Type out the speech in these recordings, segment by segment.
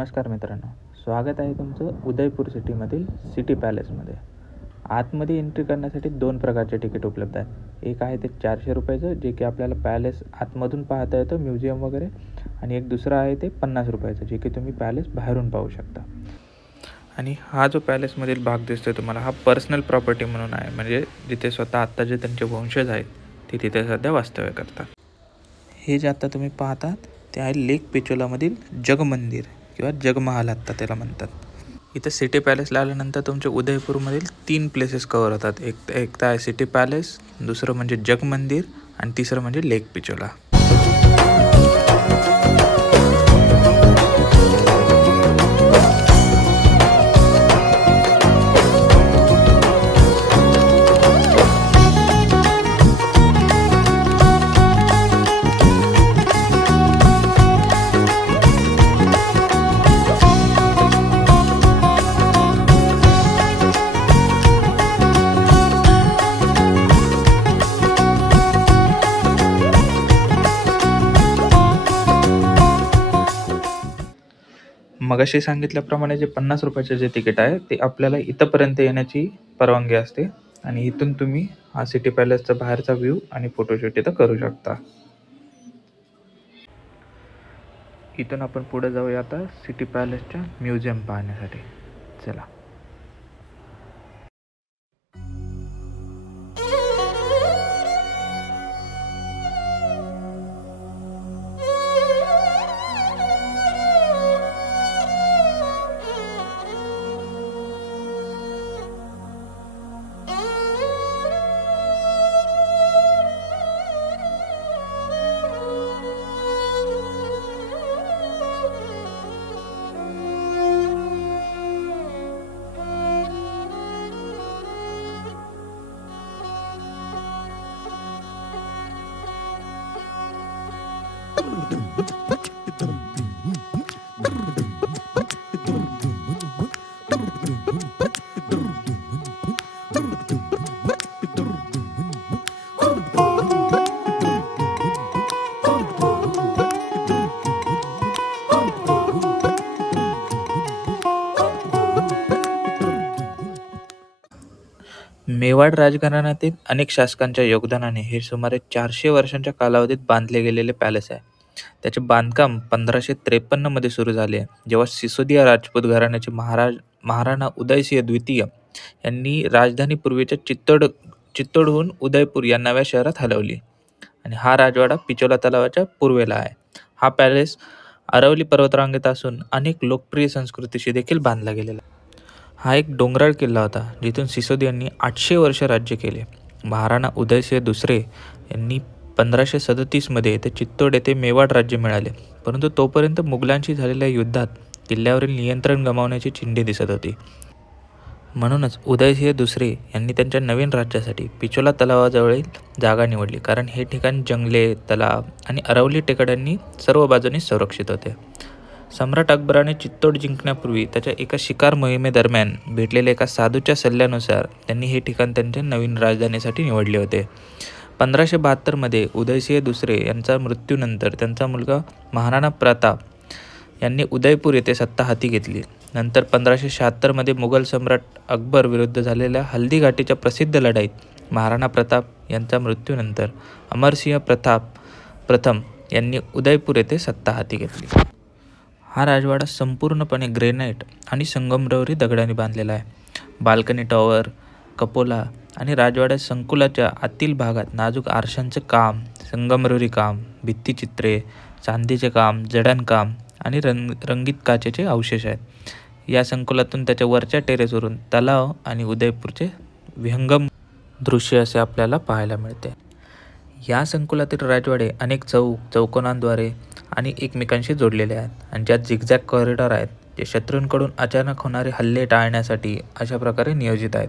नमस्कार मित्रांनो, स्वागत आहे तुमचं उदयपूर सिटीमधील सिटी पॅलेसमध्ये. आतमध्ये एंट्री करण्यासाठी 2 प्रकारचे तिकीट उपलब्ध आहेत. एक आहे ते 400 रुपयाचं, जे की आपल्याला पॅलेस आतमधून पाहता येतं, म्युझियम वगैरे. आणि एक दुसरं आहे ते 50 रुपयाचं, जे की तुम्ही पॅलेस बाहेरून पाहू शकता. आणि हा जो पॅलेसमधील भाग दिसतोय तुम्हाला, हा पर्सनल प्रॉपर्टी म्हणून आहे. म्हणजे जिथे स्वतः आत्ता जे त्यांचे वंशज आहेत ते तिथे सध्या वास्तव्य करतात. हे जे आता तुम्ही पाहता ते आहे लेक पिचोलामधील जगमंदिर किंवा जगमहाल आत्ता त्याला म्हणतात. इथं सिटी पॅलेसला आल्यानंतर तुमचे उदयपूरमधील 3 प्लेसेस कवर होतात. एक तर आहे सिटी पॅलेस, दुसरं म्हणजे जगमंदिर आणि तिसरं म्हणजे लेक पिचोला. मगाशी सांगितल्याप्रमाणे जे 50 रुपयाचे जे तिकीट आहे ते आपल्याला इथंपर्यंत येण्याची परवानगी असते आणि इथून तुम्ही हा सिटी पॅलेसचा बाहेरचा व्ह्यू आणि फोटोशूट इथं करू शकता. इथून आपण पुढे जाऊया आता सिटी पॅलेसच्या म्युझियम पाहण्यासाठी. चला. मेवाड राजघराण्यातील अनेक शासकांच्या योगदानाने हे सुमारे 400 वर्षांच्या कालावधीत बांधले गेलेले पॅलेस आहे. त्याचे बांधकाम 1553 मध्ये सुरू झाले, जेव्हा सिसोदिया राजपूत घराण्याचे महाराणा उदयसिंह द्वितीय यांनी राजधानी पूर्वीच्या चित्तोडहून उदयपूर या नव्या शहरात हलवली. आणि हा राजवाडा पिचोला तलावाच्या पूर्वेला आहे. हा पॅलेस अरवली पर्वतरांगेत असून अनेक लोकप्रिय संस्कृतीशी देखील बांधला गेलेला. हा एक डोंगराळ किल्ला होता, जिथून सिसोदियांनी 800 वर्ष राज्य केले. महाराणा उदयसिंह दुसरे यांनी 1537 मध्ये ते चित्तोड येथे मेवाड राज्य मिळाले, परंतु तोपर्यंत मुघलांशी झालेल्या युद्धात किल्ल्यावरील नियंत्रण गमावण्याची चिन्हे दिसत होती. म्हणूनच उदयसिंह दुसरे यांनी त्यांच्या नवीन राज्यासाठी पिचोला तलावाजवळील जागा निवडली, कारण हे ठिकाण जंगले, तलाव आणि अरवली टेकड्यांनी सर्व बाजूंनी संरक्षित होते. सम्राट अकबराने चित्तोड जिंकण्यापूर्वी त्याच्या एका शिकार मोहिमेदरम्यान भेटलेल्या एका साधूच्या सल्ल्यानुसार त्यांनी हे ठिकाण त्यांच्या नवीन राजधानीसाठी निवडले होते. 1572 मध्ये उदयसिंह दुसरे यांच्या मृत्यूनंतर त्यांचा मुलगा महाराणा प्रताप यांनी उदयपूर येथे सत्ता हाती घेतली. नंतर 1576 मध्ये मुघल सम्राट अकबर विरुद्ध झालेल्या हल्दीघाटीच्या प्रसिद्ध लढाईत महाराणा प्रताप यांच्या मृत्यूनंतर अमरसिंह प्रथम यांनी उदयपूर येथे सत्ता हाती घेतली. हा राजवाडा संपूर्णपणे ग्रेनाइट आणि संगमरवरी दगडांनी बांधलेला आहे. बाल्कनी टॉवर, कपोला आणि राजवाड्या संकुलाच्या आतील भागात नाजूक आरशांचे काम, संगमरवरी काम, भित्तिचित्रे, चांदीचे काम, जडणकाम आणि रंगीत काचेचे अवशेष आहेत. या संकुलातून त्याच्या वरच्या टेरेसवरून तलाव आणि उदयपूरचे विहंगम दृश्य असे आपल्याला पाहायला मिळते. या संकुलातील राजवाडे अनेक चौकोनांद्वारे आणि एकमेकांशी जोडलेले आहेत, आणि ज्यात झिगझॅग कॉरिडॉर आहेत, जे शत्रूंकडून अचानक होणारे हल्ले टाळण्यासाठी अशा प्रकारे नियोजित आहेत.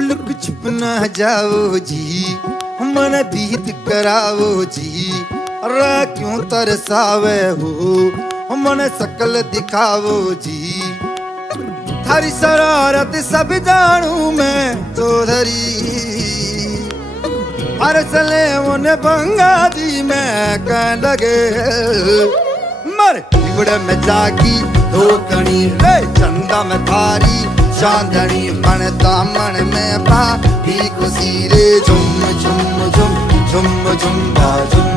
लुक छुप ना जाओ जी, मन दीद कराओ जी। रा क्यों तरसावे हो, मन सकल दिखाओ जी। थारी शरारत सब जानू मैं चौधरी, हर सले मुने बंगा जी मैं कह लगे। मर बिगड़ में जागी धोकनी रे, चंदा में थारी चांदनी। मन दामन में बाधी खुशी रे, झुम झुम झुम झुम झुम बाजुम।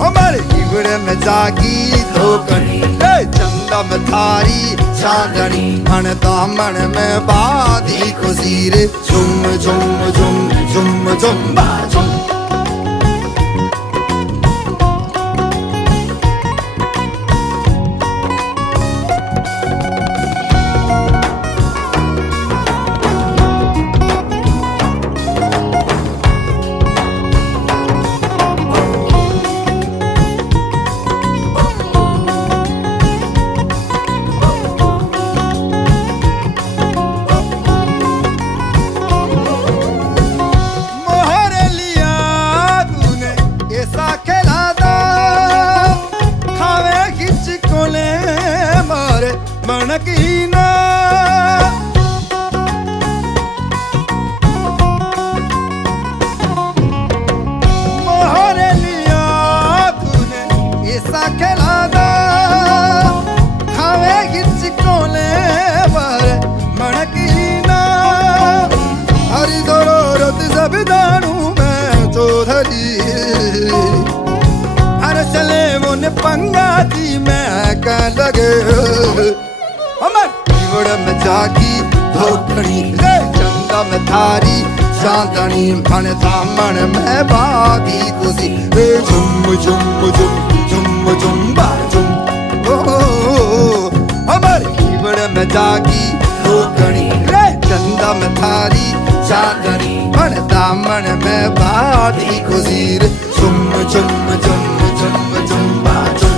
ओ मर बिगड़ में जागी धोकनी रे, चंदा में थारी चांदनी। मन दामन में बाधी खुशी रे, झुम झुम झुम झुम झुम बाजुम। मनकीना मोहरे लिया तूने ऐसा खेला दा, खावे गिच कोले पर मनकीना। हरी जरूरत सब जानू मैं चौधरी, हर चले मुने पंगा जी मैं कह लगे। बिगड़ में जागी धोकनी रे, चंदा में थारी चांदनी। मन दामन में बाधी खुशी रे, झुम झुम झुम झुम झुम बाजुम। अमर बिगड़ में जागी धोकनी रे, चंदा में थारी चांदनी। मन दामन में बाधी खुशी रे, झुम झुम झुम झुम झुम बाजुम।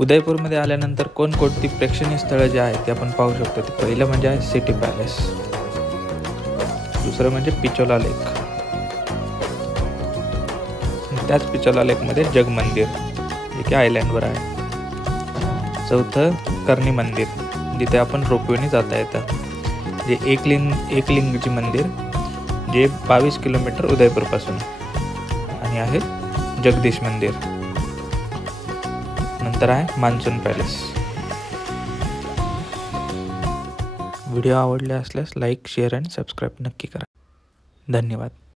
उदयपूरमध्ये आल्यानंतर कोणकोणती प्रेक्षणीय स्थळं जी आहेत ते आपण पाहू शकतो. ते पहिलं म्हणजे आहे सिटी पॅलेस, दुसरं म्हणजे पिचोला लेक, त्याच पिचोला लेकमध्ये जग मंदिर जे की आयलँडवर आहे. चौथं कर्णी मंदिर, जिथे आपण रोपवेने जाता येतं, जे एकलिंगजी मंदिर जे 22 किलोमीटर उदयपूरपासून, आणि आहे जगदीश मंदिर. नंतर आहे मान्सून पॅलेस. व्हिडिओ आवडले असल्यास लाईक, शेअर आणि सबस्क्राईब नक्की करा. धन्यवाद.